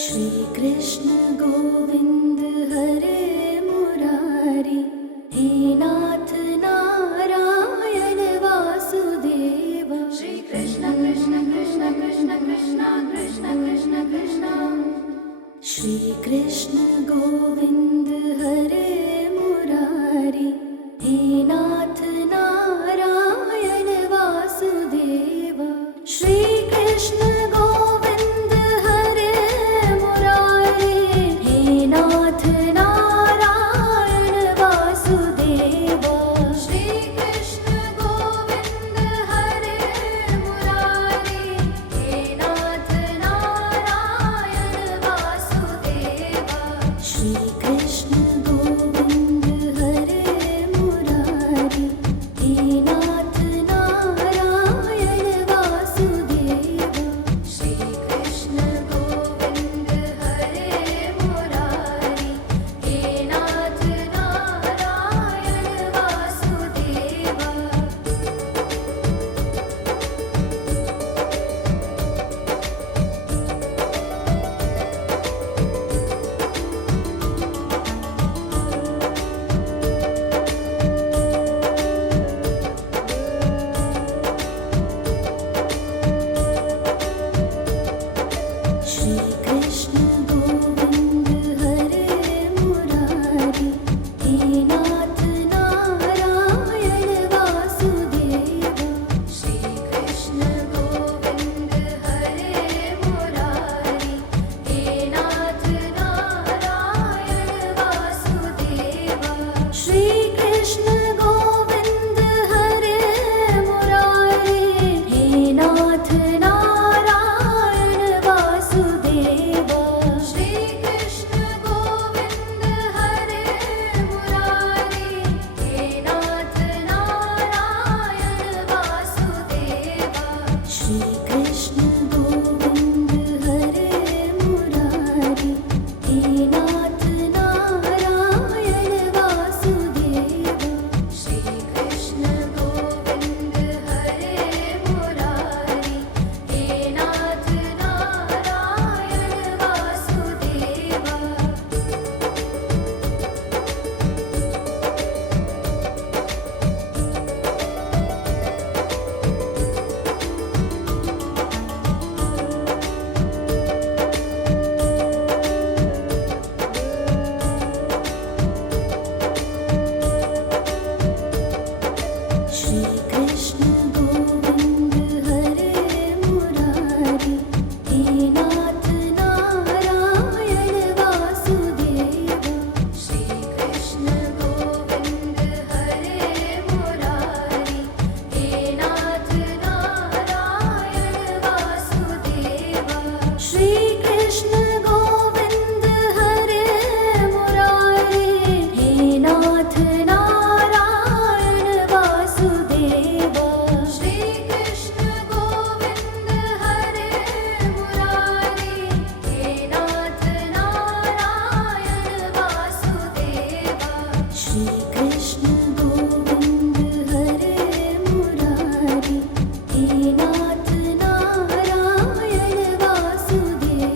श्री कृष्ण गोविंद हरे मुरारी, हे नाथ नारायण वासुदेव। श्री कृष्ण कृष्ण कृष्ण कृष्ण कृष्ण कृष्ण कृष्ण कृष्ण। श्री कृष्ण गोविंद हरे मुरारी, हे नाथ नारायण वासुदेव। श्री कृष्ण गोविंद हरे मुरारी, हे नाथ नारायण वासुदेव। श्री कृष्ण गोविंद हरे मुरारी, हे नाथ नारायण वासुदेव। श्री कृष्ण गोविंद हरे मुरारी, हे नाथ नारायण वासुदेव। श्री कृष्ण गोविंद हरे मुरारी, हे नाथ नारायण वासुदेव। श्री कृष्ण गोविंद हरे मुरारी, हे नाथ नारायण वासुदेव। श्री कृष्ण गोविंद हरे मुरारी, हे नाथ नारायण वासुदेव। श्री कृष्ण गोविंद हरे मुरारी, हे नाथ नारायण वासुदेव। श्री कृष्ण गोविंद हरे मुरारी, हे नाथ नारायण वासुदेव। श्री कृष्ण गोविंद हरे मुरारी, हे नाथ नारायण वासुदेव। श्री कृष्ण गोविंद हरे मुरारी, हे नाथ नारायण वासुदेव। श्री कृष्ण गोविंद हरे मुरारी, हे नाथ नारायण वासुदेव। श्री कृष्ण गोविंद हरे मुरारी, हे नाथ नारायण वासुदेव। श्री कृष्ण गोविंद हरे मुरारी, हे नाथ नारायण वासुदेव। श्री कृष्ण गोविंद हरे मुरारी, हे नाथ नारायण वासुदेव। श्री कृष्ण गोविंद हरे मुरारी, हे नाथ नारायण वासुदेव।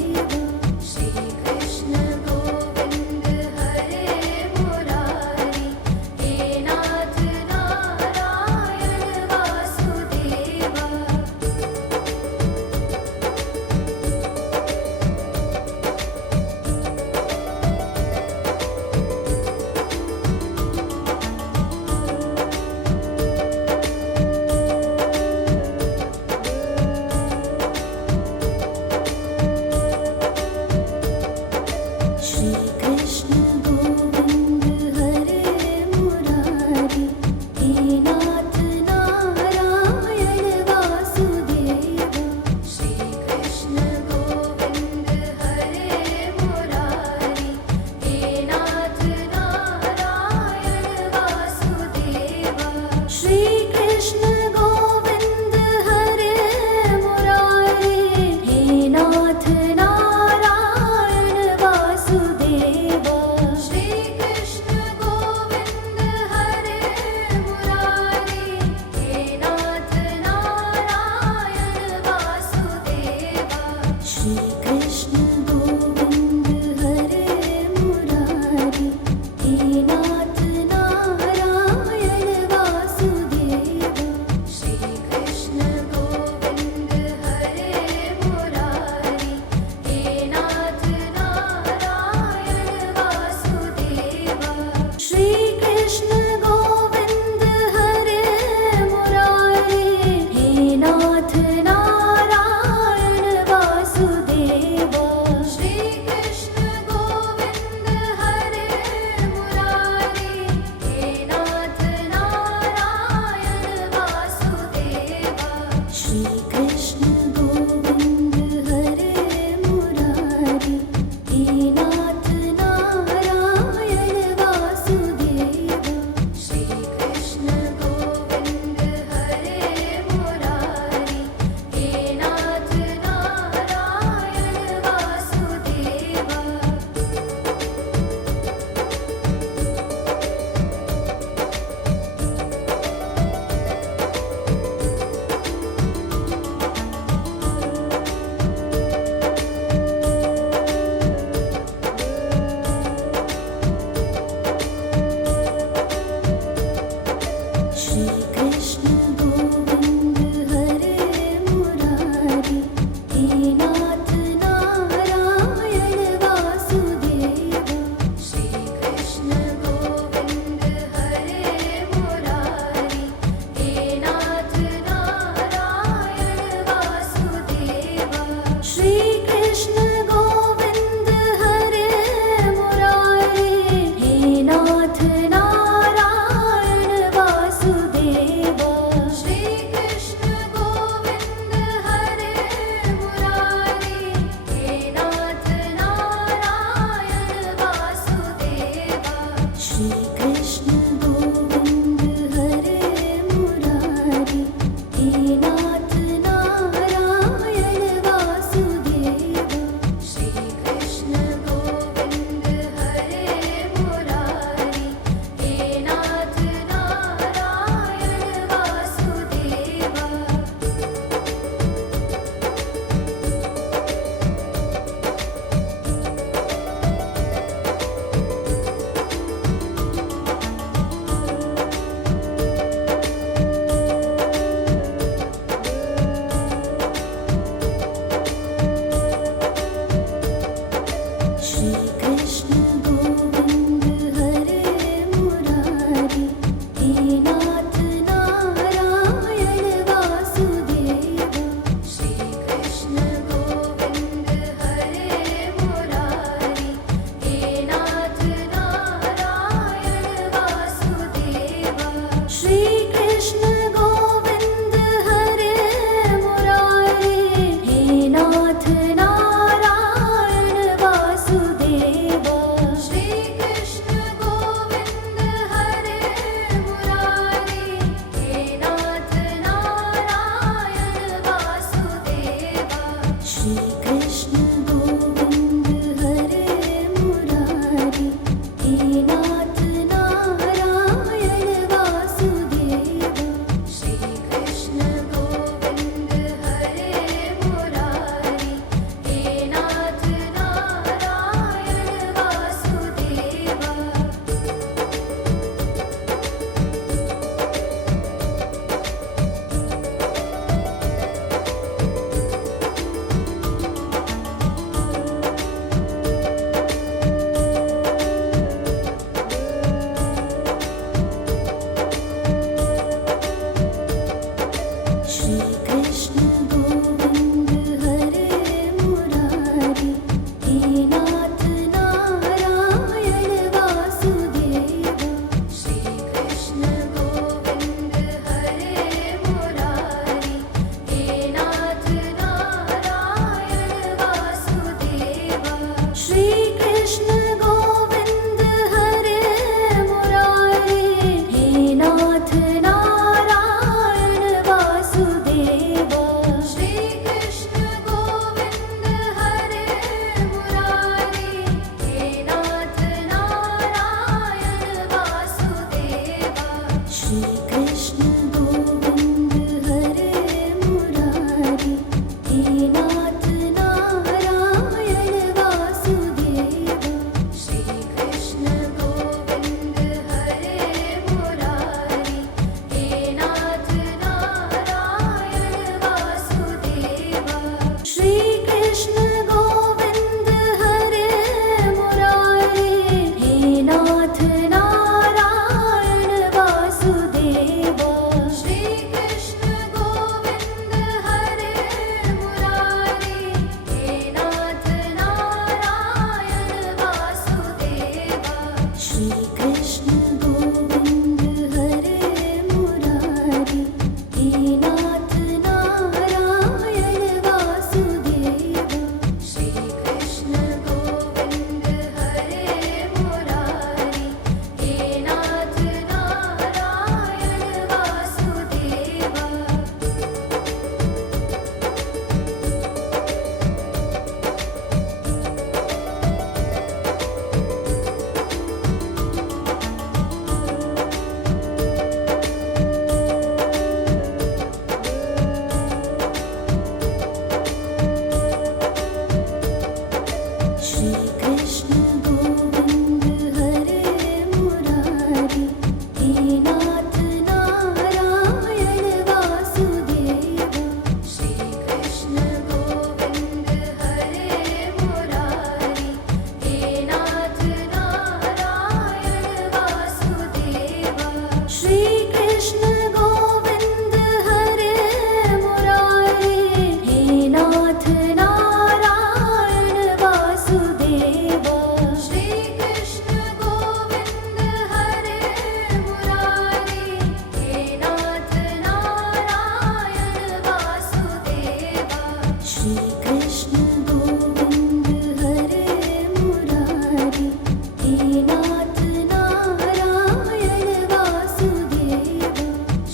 श्री कृष्ण गोविंद हरे मुरारी, हे नाथ नारायण वासुदेवा। श्री कृष्ण गोविंद हरे मुरारी, हे नाथ नारायण वासुदेवा। श्री कृष्ण गोविंद हरे मुरारी, हे नाथ नारायण वासुदेवा। श्री कृष्ण गोविंद हरे मुरारी, हे नाथ नारायण वासुदेवा। श्री कृष्ण गोविंद हरे मुरारी, हे नाथ नारायण वासुदेवा।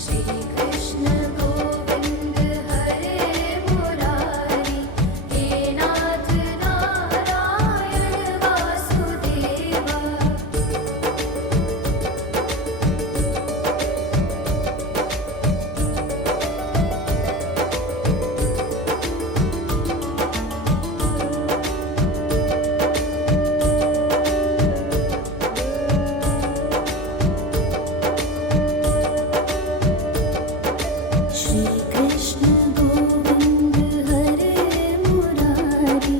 श्री कृष्ण गोविंद हरे मुरारी, हे नाथ नारायण वासुदेवा। श्री कृष्ण गोविंद हरे मुरारी,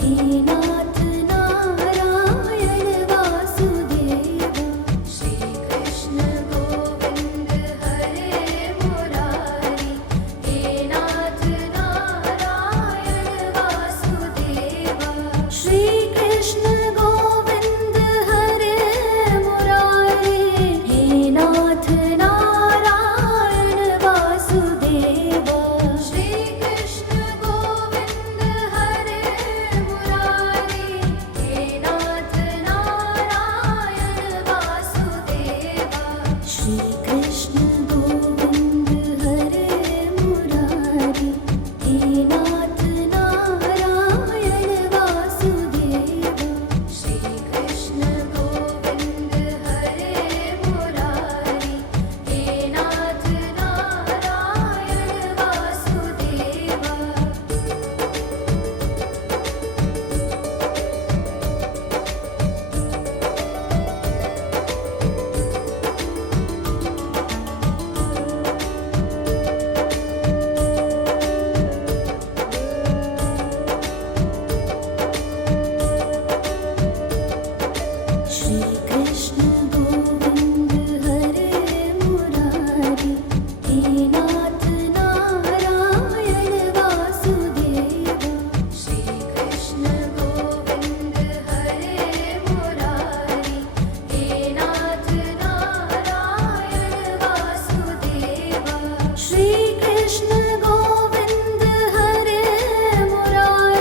हे नाथ नारायण वासुदेवा। श्री कृष्ण गोविंद हरे मुरारी, हे नाथ नारायण वासुदेवा। श्री कृष्ण गोविंद हरे मुरारी, हे नाथ नारायण वासुदेवा। श्री कृष्ण गोविंद हरे मुरारी, हे नाथ नारायण वासुदेवा। श्री कृष्ण गोविंद हरे मुरारी, हे नाथ नारायण वासुदेवा। श्री कृष्ण गोविंद हरे मुरारी, हे नाथ नारायण वासुदेवा। श्री कृष्ण गोविंद हरे मुरारी, हे नाथ नारायण वासुदेवा। श्री कृष्ण गोविंद हरे मुरारी, हे नाथ नारायण वासुदेवा। श्री कृष्ण गोविंद हरे मुरारी,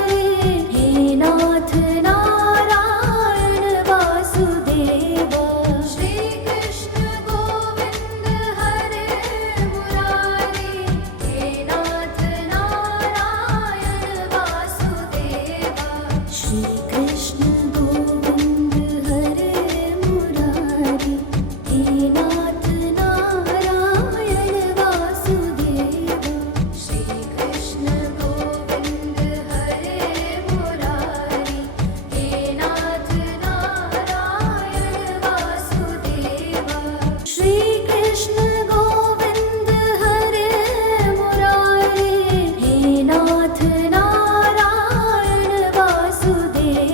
हे नाथ नारायण वासुदेवा। श्री कृष्ण गोविंद हरे मुरारी, हे नाथ नारायण वासुदेवा। श्री कृष्ण गोविंद हरे मुरारी, हे नाथ नारायण वासुदेवा। श्री कृष्ण गोविंद हरे मुरारी, हे नाथ नारायण वासुदेवा। श्री कृष्ण गोविंद हरे मुरारी, हे नाथ नारायण वासुदेवा।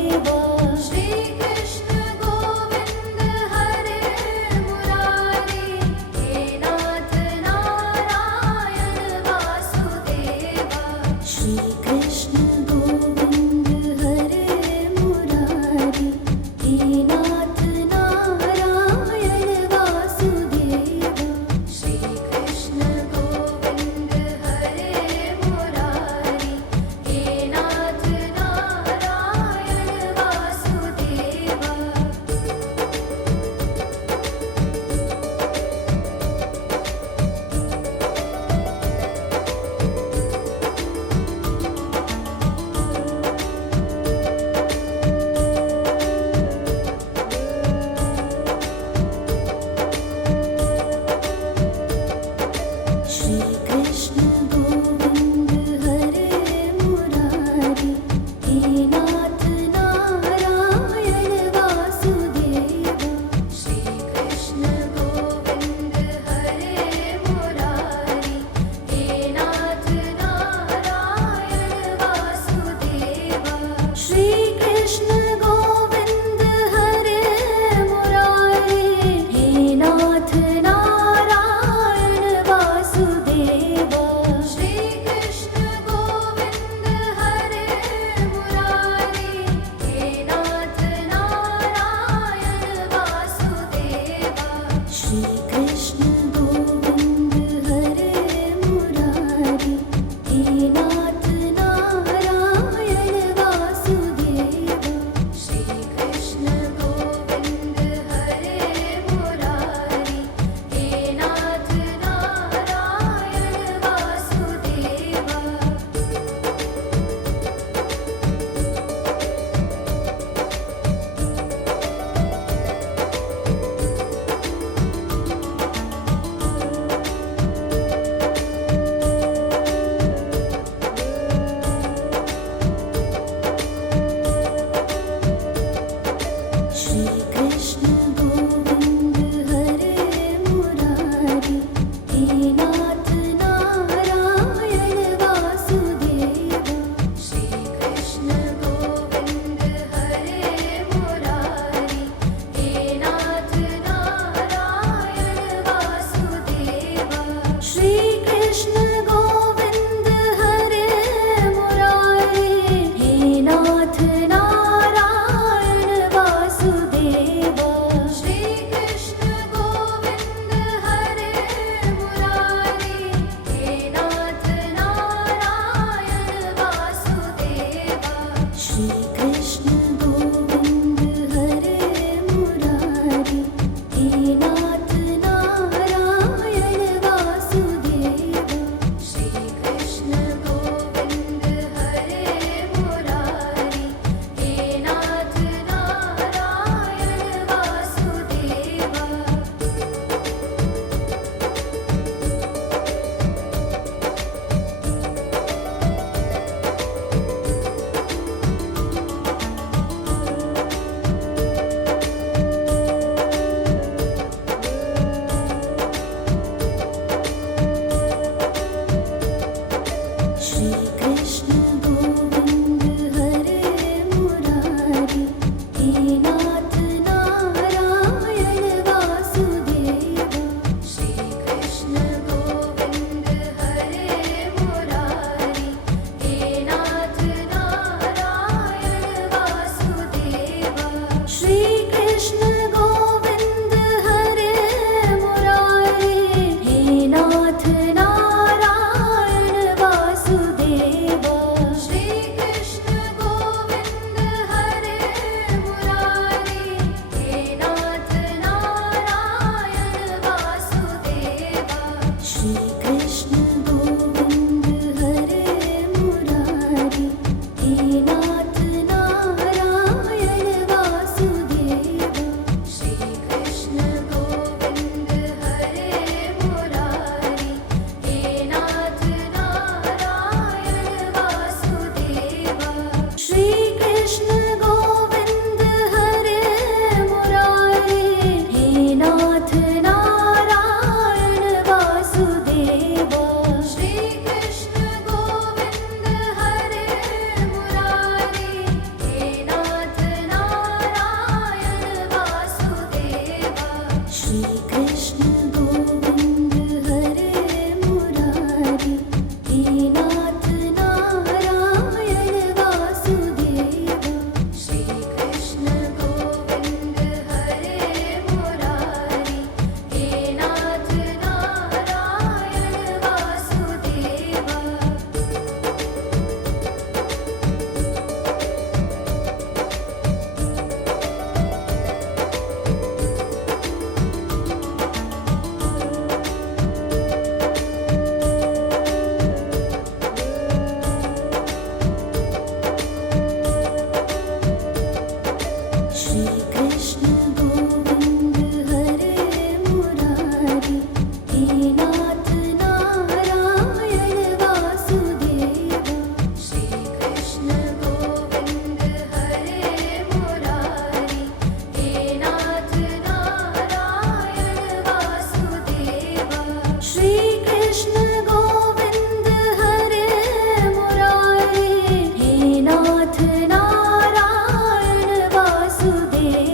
कृष्ण गोविंद हरे मुरारी, हे नाथ नारायण वासुदेवा। श्री कृष्ण गोविंद हरे मुरारी, हे नाथ नारायण वासुदेवा। श्री कृष्ण गोविंद हरे मुरारी, हे नाथ नारायण वासुदेवा। श्री कृष्ण गोविंद हरे मुरारी, हे नाथ नारायण वासुदेवा। श्री कृष्ण गोविंद हरे मुरारी, हे नाथ नारायण वासुदेवा। श्री कृष्ण गोविंद हरे मुरारी, हे नाथ नारायण वासुदेवा। श्री कृष्ण गोविंद हरे मुरारी, हे नाथ नारायण वासुदेवा। श्री कृष्ण गोविंद हरे मुरारी, हे नाथ नारायण वासुदेवा। श्री कृष्ण गोविंद हरे मुरारी, हे नाथ नारायण वासुदेवा। श्री कृष्ण गोविंद हरे मुरारी, हे नाथ नारायण वासुदेवा। श्री कृष्ण गोविंद हरे मुरारी, हे नाथ नारायण वासुदेवा। श्री कृष्ण गोविंद हरे मुरारी, हे नाथ नारायण वासुदेवा। श्री कृष्ण गोविंद हरे मुरारी, हे नाथ नारायण वासुदेवा। श्री कृष्ण गोविंद हरे मुरारी, हे नाथ नारायण वासुदेवा। श्री कृष्ण गोविंद हरे मुरारी, हे नाथ नारायण वासुदेवा।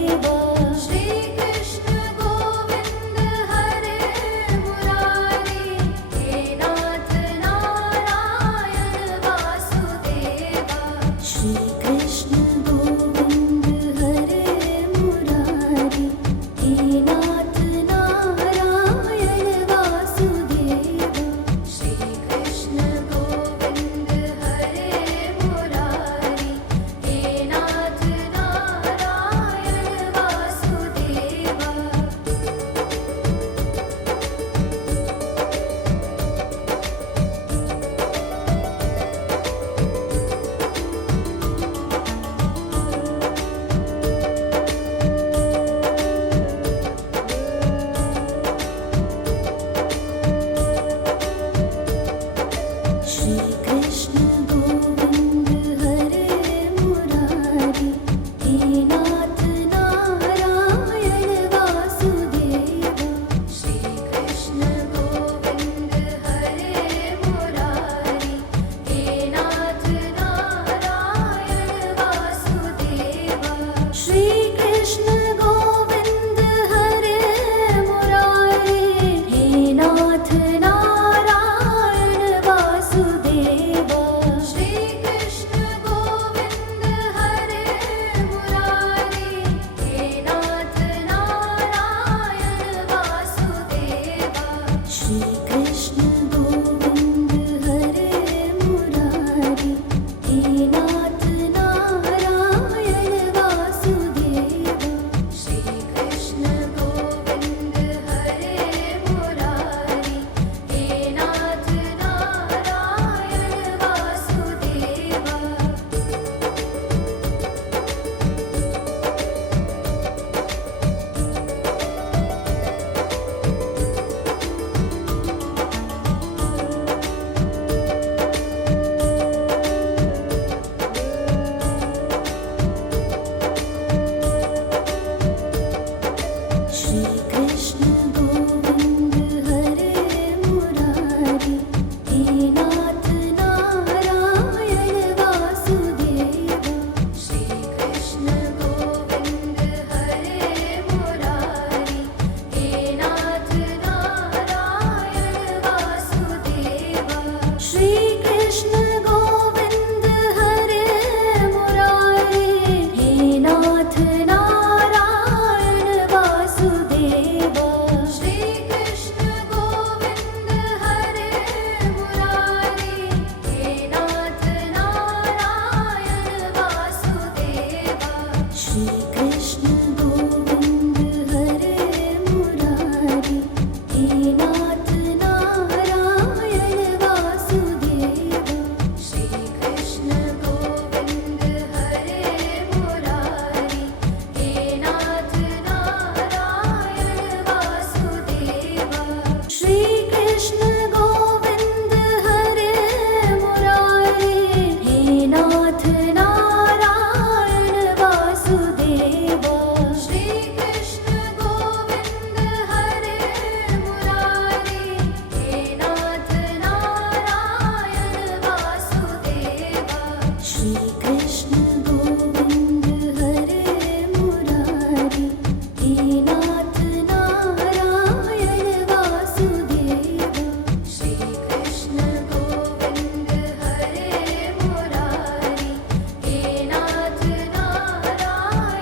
वासुदेवा श्री कृष्ण गोविंद हरे मुरारी हे नाथ नारायण वासुदेवा श्री कृष्ण गोविंद हरे मुरारी हे नाथ नारायण वासुदेवा श्री कृष्ण गोविंद हरे मुरारी हे नाथ नारायण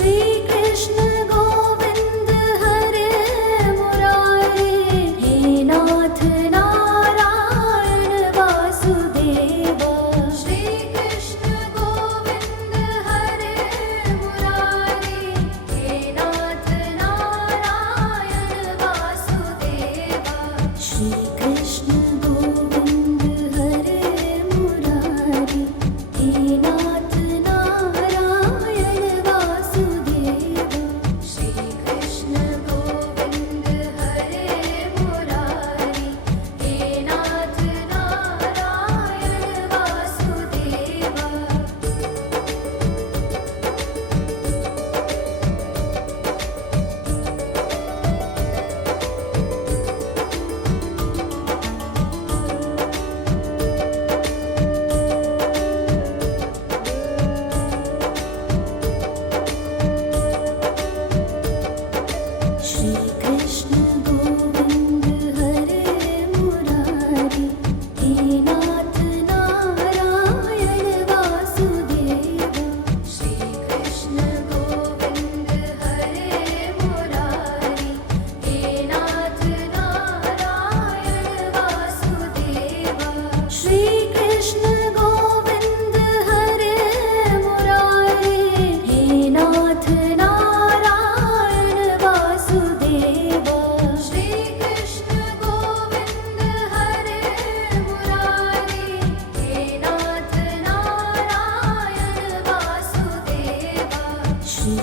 श्री कृष्ण गोविंद हरे मुरारी, हे नाथ नारायण वासुदेवा। श्री कृष्ण गोविंद हरे मुरारी, हे नाथ नारायण वासुदेवा। श्री कृष्ण गोविंद हरे मुरारी, हे नाथ नारायण वासुदेवा। श्री कृष्ण गोविंद हरे मुरारी, हे नाथ नारायण वासुदेवा। श्री कृष्ण गोविंद हरे मुरारी, हे नाथ नारायण वासुदेवा। श्री कृष्ण गोविंद हरे मुरारी, हे नाथ नारायण वासुदेवा। श्री कृष्ण गोविंद हरे मुरारी, हे नाथ नारायण वासुदेवा। श्री कृष्ण गोविंद हरे मुरारी, हे नाथ नारायण वासुदेवा। श्री